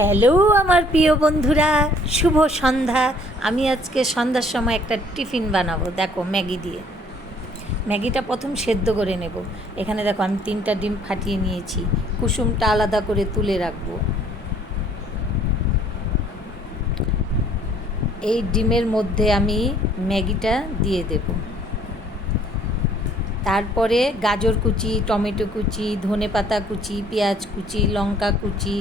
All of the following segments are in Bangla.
হ্যালো আমার প্রিয় বন্ধুরা, শুভ সন্ধ্যা। আমি আজকে সন্ধ্যার সময় একটা টিফিন বানাবো। দেখো, ম্যাগি দিয়ে। ম্যাগিটা প্রথম সেদ্ধ করে নেব। এখানে দেখো, আমি 3টা ডিম ফাটিয়ে নিয়েছি। কুসুমটা আলাদা করে তুলে রাখবো। এই ডিমের মধ্যে আমি ম্যাগিটা দিয়ে দেব। তারপরে গাজর কুচি, টমেটো কুচি, ধনেপাতা কুচি, পেঁয়াজ কুচি, লঙ্কা কুচি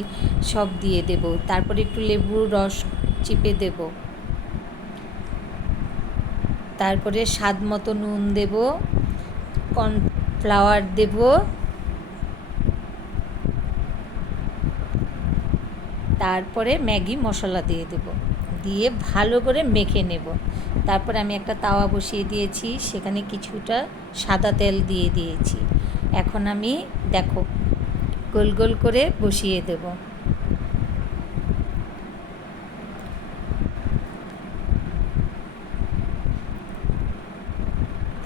সব দিয়ে দেব। তারপরে একটু লেবুর রস চিপে দেব। তারপরে স্বাদ মতো নুন দেব, কর্নফ্লাওয়ার দেব, তারপরে ম্যাগি মশলা দিয়ে দেব, দিয়ে ভালো করে মেখে নেব। তারপরে আমি একটা তাওয়া বসিয়ে দিয়েছি, সেখানে কিছুটা সাদা তেল দিয়ে দিয়েছি। এখন আমি দেখো গোল গোল করে বসিয়ে দেব।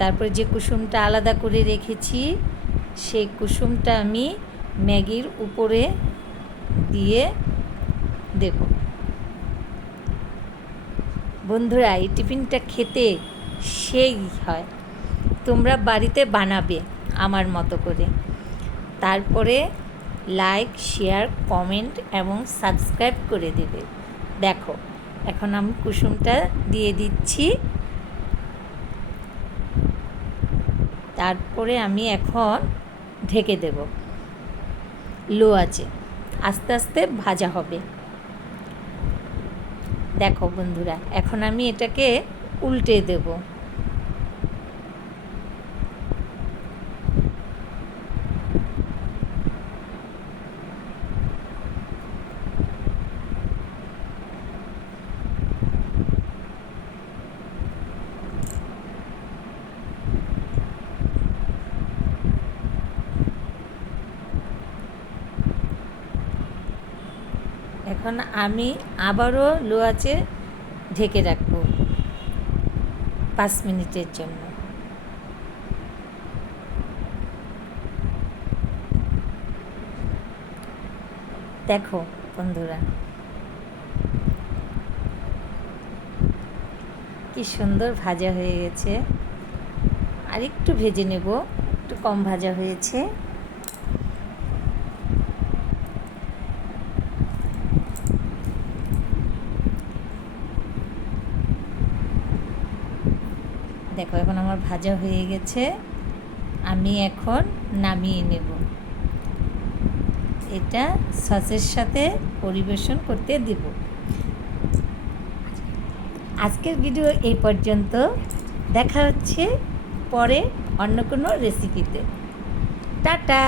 তারপরে যে কুসুমটা আলাদা করে রেখেছি, সেই কুসুমটা আমি ম্যাগির উপরে দিয়ে দেব। বন্ধুরা, এই টিফিনটা খেতে সেই হয়। তোমরা বাড়িতে বানাবে আমার মতো করে। তারপরে লাইক, শেয়ার, কমেন্ট এবং সাবস্ক্রাইব করে দেবে। দেখো, এখন আমি কুসুমটা দিয়ে দিচ্ছি। তারপরে আমি এখন ঢেকে দেব লো আঁচে। আস্তে আস্তে ভাজা হবে। দেখো বন্ধুরা, এখন আমি এটাকে উল্টে দেব। এখন আমি আবারও লো আঁচে ঢেকে রাখবো 5 মিনিটের জন্য। দেখো বন্ধুরা, কি সুন্দর ভাজা হয়ে গেছে। আর একটু ভেজে নেব, একটু কম ভাজা হয়েছে। দেখো, এখন আমার ভাজা হয়ে গেছে। আমি এখন নামিয়ে নেব। এটা সসের সাথে পরিবেশন করতে দেব। আজকের ভিডিও এই পর্যন্ত। দেখা হচ্ছে পরে অন্য কোনো রেসিপিতে। টাটা।